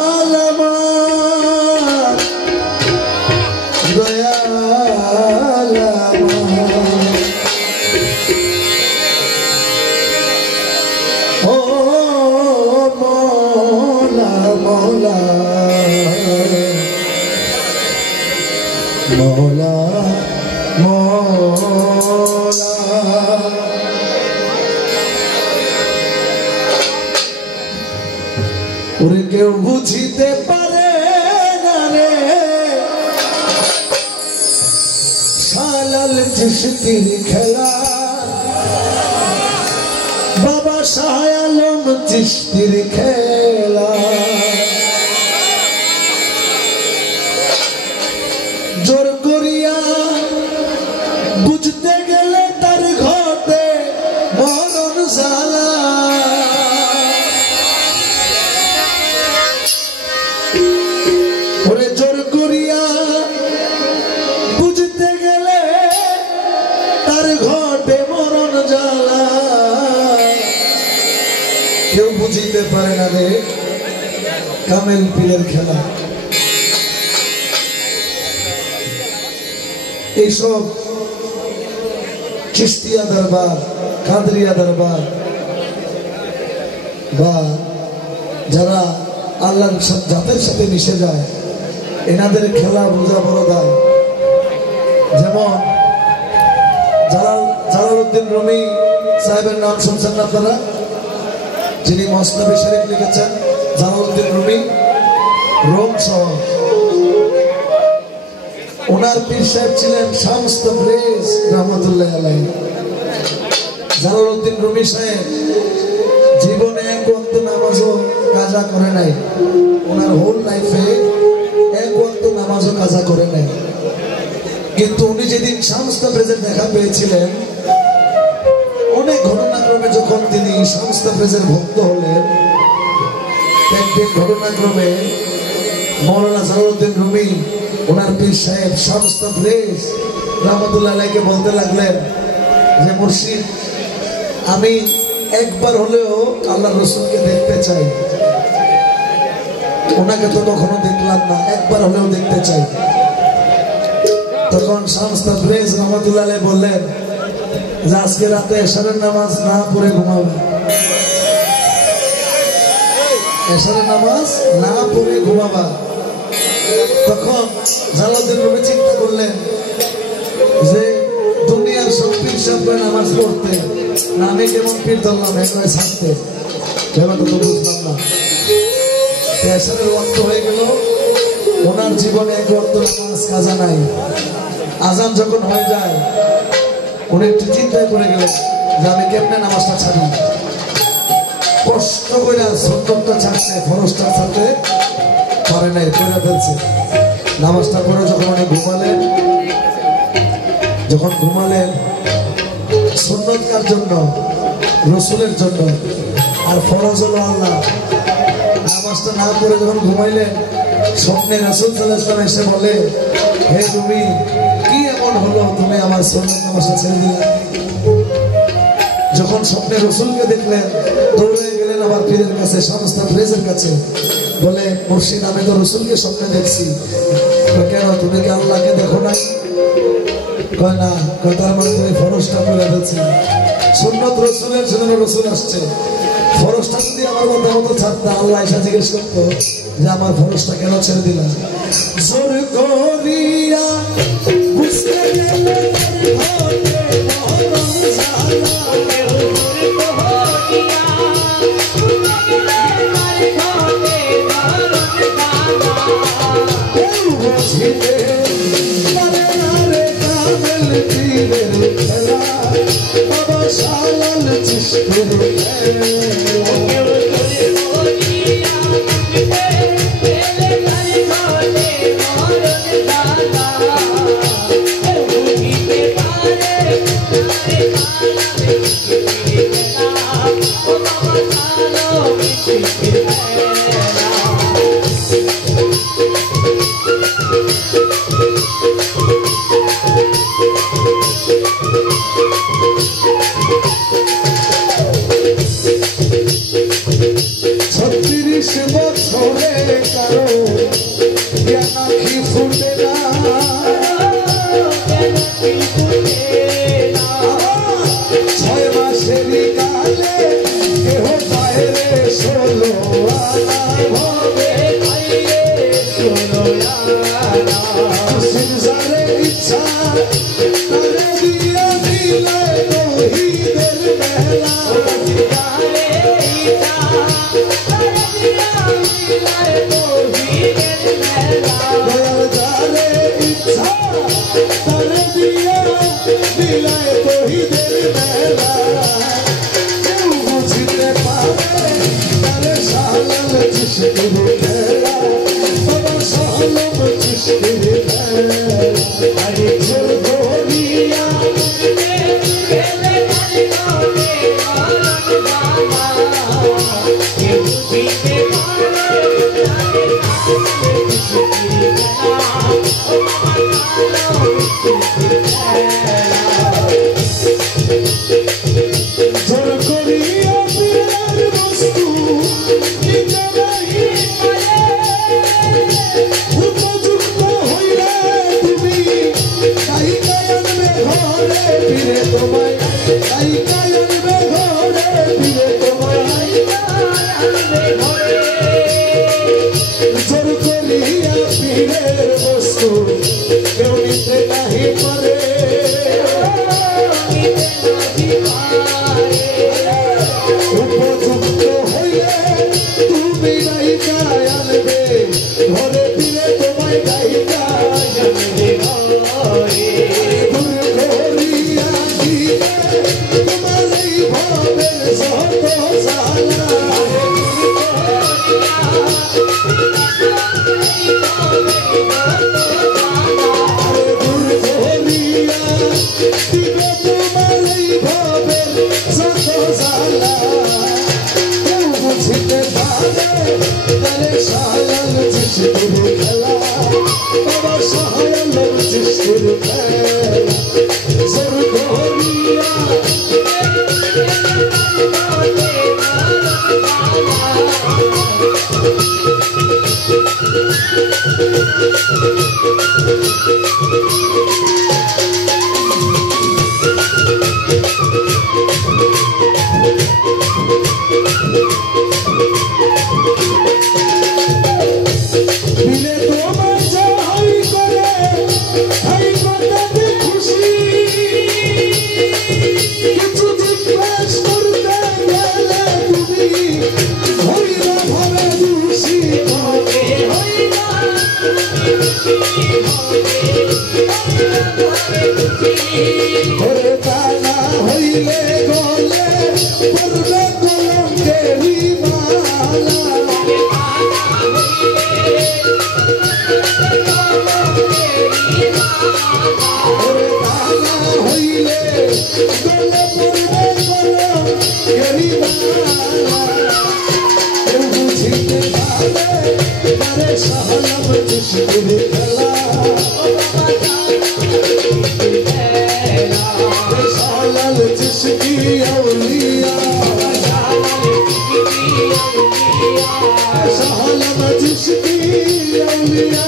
মৌলা মৌলা ওরে কেউ বুঝিতে পারে না রে শালাল চিশতির খেলা বাবা শাহ আলম চিশতির খেলা জোর করিয়া বুঝতে গেলে তার ঘটে মরণ জ্বালা ওরে জোর করিয়া বুঝতে গেলে তার ঘটে মরণ জ্বালা কেউ বুঝিতে পারে না রে কামেল পীরের খেলা এইসব চিশতিয়া দরবার কাদরিয়া দরবার বা যারা আল্লাহর জাতের সাথে মিশে যায় এনাদের খেলা বোঝা বড় দায়। যেমন জালালউদ্দিন রুমি সাহেবের নাম শুনছেন না আপনারা, যিনি মসনবী শরীফ লিখেছেন। জালালউদ্দিন রুমি রোম শহর, ওনার পীর সাহেব ছিলেন শামস তাবরেজ রহমতুল্লাহ আলাইহি। জালালউদ্দিন রুমি সাহেব জীবনে এক ওয়াক্ত নামাজও কাজা করে নাই, ওনার হোল লাইফে এক ওয়াক্ত নামাজও কাজা করে নাই। কিন্তু উনি যেদিন শামস তাবরেজের দেখা পেয়েছিলেন, অনেক ঘটনাক্রমে যখন তিনি শামস তাবরেজের ভক্ত হলেন, একদিন ঘটনাক্রমে মৌলানা জালালউদ্দিন রুমি ওনার পীর সাহেব শামস তাবরেজ রহমতুল্লাহ আলাইহিকে বলতে লাগলেন যে মুর্শিদ, আমি একবার হলেও আল্লাহর রাসূলকে দেখতে চাই, ওনাকে তো কখনো দেখলাম না, একবার হলেও দেখতে চাই। তখন শামস তাবরেজ রহমতুল্লাহ আলাইহি বললেন যে আজকে রাতে এশারের নামাজ না পড়ে ঘুমাবে, এশারের নামাজ না পড়ে ঘুমাবা। তখন জালালউদ্দিন রুমি চিন্তা করলেন যে দুনিয়ার সব পীর সাহেবরা নামাজ পড়তে, আমি কেমন পীর ধরলাম একবারে ছাড়তে, ব্যাপারটা তো বুঝলাম না। এশারের ওয়াক্ত হয়ে গেল, ওনার জীবনে এক ওয়াক্ত নামাজ কাজা নাই। আজান যখন হয়ে যায় উনি একটু চিন্তায় পড়ে গেলেন যে আমি কেমনে নামাজটা ছাড়ি। কষ্ট করে সুন্নতটা ছাড়ছে, ফরজটা ছাড়তে পারে নাই, পড়ে ফেলছে। নামাজটা পড়ে যখন উনি ঘুমালেন সুন্নতকার জন্য, রসুলের জন্য, আর ফরজ হলো আল্লাহ। নামাজটা না পড়ে যখন ঘুমাইলেন, স্বপ্নে রাসূল সাল্লাল্লাহু আলাইহি ওয়াসাল্লাম এসে বলে, হে তুমি কি এমন হলো, তুমি আমার সুন্নত নামাজটা ছেড়ে দিলে? যখন স্বপ্নে রসুলকে দেখলেন, দৌড়ে গেলেন আবার পীরের কাছে, শামস তাবরেজের কাছে, বলে মুর্শিদ, আমি তো রসুলকে স্বপ্নে দেখছি। কেন, তুমি কি আল্লাহকে দেখো নাই? কয় না। তার মানে তুমি ফরজটা পড়ে ফেলছি। সুন্নত রসুলের জন্য রসুল আসছে, ফরজটা যদি আমার কথা মতো ছাড়তে, আল্লাহ এসে জিজ্ঞেস করতো যে আমার ফরজটা কেন ছেড়ে দিলাম। জোর করিয়া বুঝতে গেলে বাবা শালাল চিশতির খেলা কারো নাকি ফুটে না ছয় মাসের কালে কেহ বাইরে 16 আনা ভবে সংসারে ইচ্ছা তারে দিয়া দিলে তৌহিদের মেলা দয়াল যারে ইচ্ছা তারে দিয়া দিলে তৌহিদের মেলা কেউ বুঝিতে পারে তারে সালাম চিশতির মেলা বাবা সালাম চিশতির মেলা আরে ঝোল করিয়া জোর করিয়া পীরের বস্তু নিতে নাহি পারে উপযুক্ত হইলে তুমি তাই আনবে ঘরে ফিরে তোমায় তাই আনবে ঘরে ফিরে তোমায় জোর করিয়া পীরের বস্তু কেউ নিতে নাহি পারে উপযুক্ত হইলে তুমি গায়িকায় আনবে ঘরে ফিরে তোমায় গায়িকায় আনবে দূর করিয়া দিবে তোমার এই ভাবের শত জ্বালা দূর করিয়া দিবে তোমার এই ভাবের শত জ্বালা কেউ বুঝিতে পারে তারে সালাল চিশতির খেলা বাবা সালাল চিশতির খেলা জোর করিয়া দিলে তোমার যাই করে তাই বাতাতে খুশি কিছু জিজ্ঞেস করতে গেলে তুমি হইলা ভাবে দোষী ঘরে টানা হইলে গলে পড়বে কলঙ্কেরই মালা ঘরে টানা হইলে গলে পড়বে কলঙ্কেরই মালা কেউ বুঝিতে পারে তারে সালাম চিশতির খেলা সালাল চিশতি আউলিয়া সালাম চিশতি আউলিয়া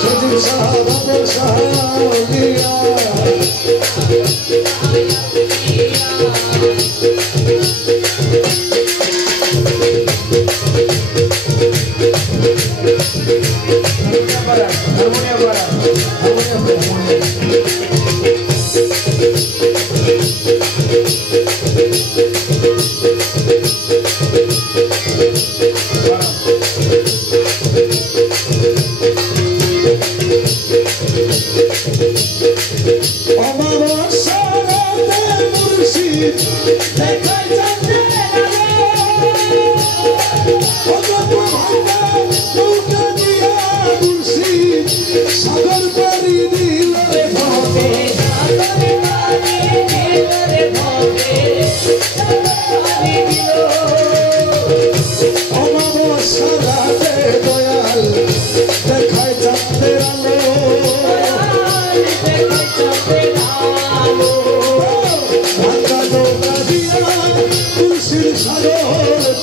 সজিব সাহাব সাহালিয়া সাগর পারি দিল রে ভাবে সাগর পারি দিল রে ভাবে সাগর পারি দিল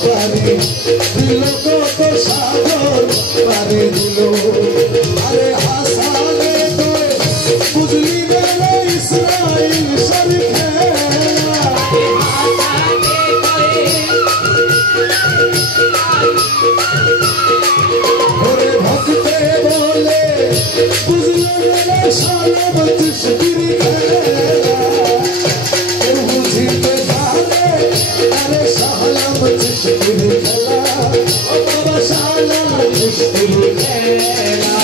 পারি দিল কত সাগর পারি দিল আরে হাসানে তো বুঝলি না ইসরাইল শরীফ ওরে ভক্তে বলে বুঝলো না সালামত শিবির বুঝিতে পারে আরে সালামত শিবির খেলা ও বাবা সালামত শিবির খেলা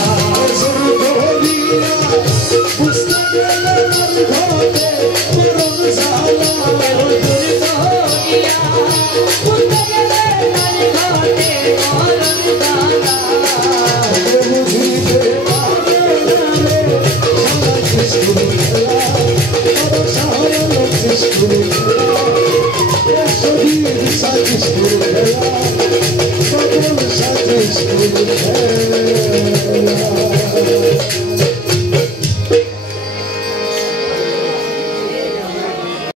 শুরু করিয়া বুঝতে গেলে মন ঘটে মরণ জ্বালা শুরু করিয়া বুঝতে গেলে মন ঘটে মরণ জ্বালা বুঝিতে পারে সালামত শিবির খেলা বাবা সালামত শিবির খেলা শরীর সাজিশ করে সকল সাজিশ করে